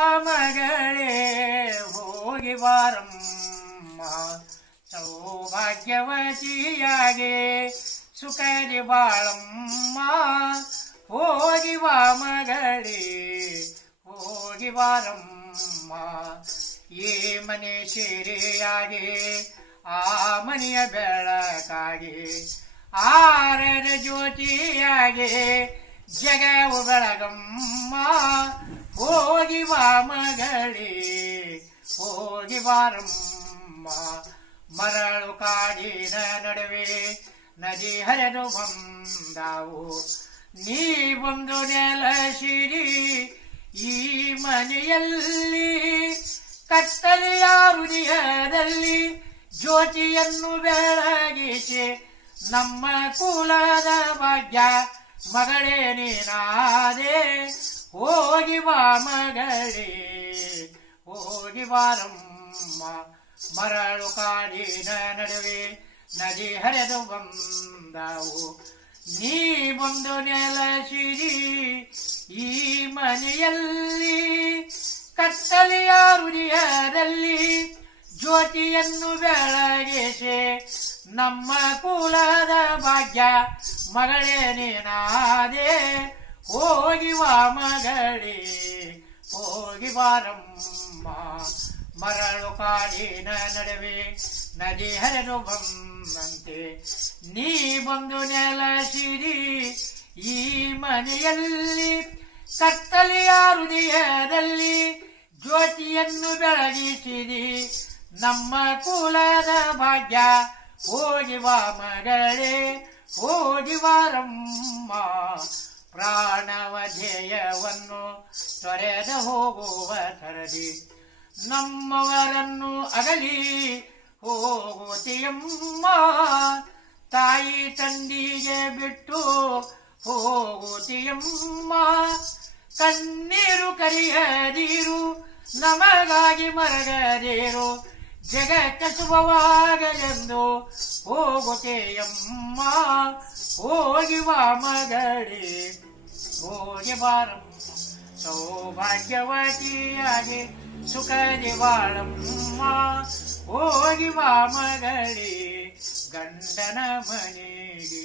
ಮಗಳೇ, ಹೋಗಿ ಬಾರಮ್ಮ. ಸೌಭಾಗ್ಯವತಿಯಾಗಿ ಬಾಳಮ್ಮ. ಹೋಗಿ ಬಾ ಮಗಳೇ, ಹೋಗಿ ಬಾರಮ್ಮ. ಈ ಮನೆ ಸೇರಿಯಾಗಿ, ಆ ಮನೆಯ ಬೆಳಕಾಗಿ, ಆರರ ಜ್ಯೋತಿಯಾಗಿ ಜಗವು ಬೆಳಗಮ್ಮ. ಹೋಗಿ ಬಾ ಮಗಳೇ ಹೋಗಿ ಬಾರಮ್ಮ ಮರಳು ಕಾಡಿನ ನಡುವೆ ನದಿ ಹರಿದು ಬಂದಾವು. ನೀ ಬಂದು ನೆಲಸಿರಿ ಈ ಮನೆಯಲ್ಲಿ ಕತ್ತಲೆಯ ಹೃದಯದಲ್ಲಿ ಜ್ಯೋತಿಯನ್ನು ಬೆಳಗಿಸಿ ನಮ್ಮ ಕುಲದ ಭಾಗ್ಯ ಮಗಳೇ ನೀನಾದೆ. ಹೋಗಿ ಬಾ ಮಗಳೇ, ಹೋಗಿ ಬಾರಮ್ಮ ಮರಳು ಕಾಡಿನ ನಡುವೆ ನದಿ ಹರಿದು ಬಂದವು. ನೀ ಬಂದು ನೆಲಸಿರಿ, ಈ ಮನೆಯಲ್ಲಿ ಕತ್ತಲೆಯ ಹೃದಯದಲ್ಲಿ ಜ್ಯೋತಿಯನ್ನು ಬೆಳಗಿಸಿ ನಮ್ಮ ಕುಲದ ಭಾಗ್ಯ ಮಗಳೇ ನೀನಾದೆ. ಹೋಗಿ ವಾ ಮಗಳೇ, ಹೋಗಿ ವಾರಮ್ಮ. ಮರಳು ಕಾಡಿನ ನಡುವೆ ನದಿ ಹರಿದು ಬಂದಂತೆ ನೀ ಬಂದು ನೆಲಸಿರಿ. ಈ ಮನೆಯಲ್ಲಿ ಕತ್ತಲೆಯ ಹೃದಯದಲ್ಲಿ ಜ್ಯೋತಿಯನ್ನು ಬೆಳಗಿಸಿರಿ. ನಮ್ಮ ಕುಲದ ಭಾಗ್ಯ ಹೋಗಿ ವಾ ಮಗಳೇ, ಹೋಗಿ ಬಾರಮ್ಮ ಪ್ರಾಣವ ಧ್ಯೇಯವನ್ನು ತೊರೆದ ಹೋಗುವ ತರದಿ ನಮ್ಮವರನ್ನು ಅಗಲಿ ಹೋಗುತ್ತಿಯಮ್ಮ. ತಾಯಿ ತಂದಿಗೆ ಬಿಟ್ಟು ಹೋಗುತ್ತಿಯಮ್ಮ. ಕಣ್ಣೀರು ಕರಿಯದಿರು, ನಮಗಾಗಿ ಮರಗದಿರು. ಜಗ ಶುಭವಾಗಲೆಂದು ಹೋಗುತ್ತೇಯಮ್ಮ. ಹೋಗಿ ಬಾ ಮಗಳೇ भोजवारं सौभाग्यवती आजे मा। ओ जि वामगरे गण्डनभणिरि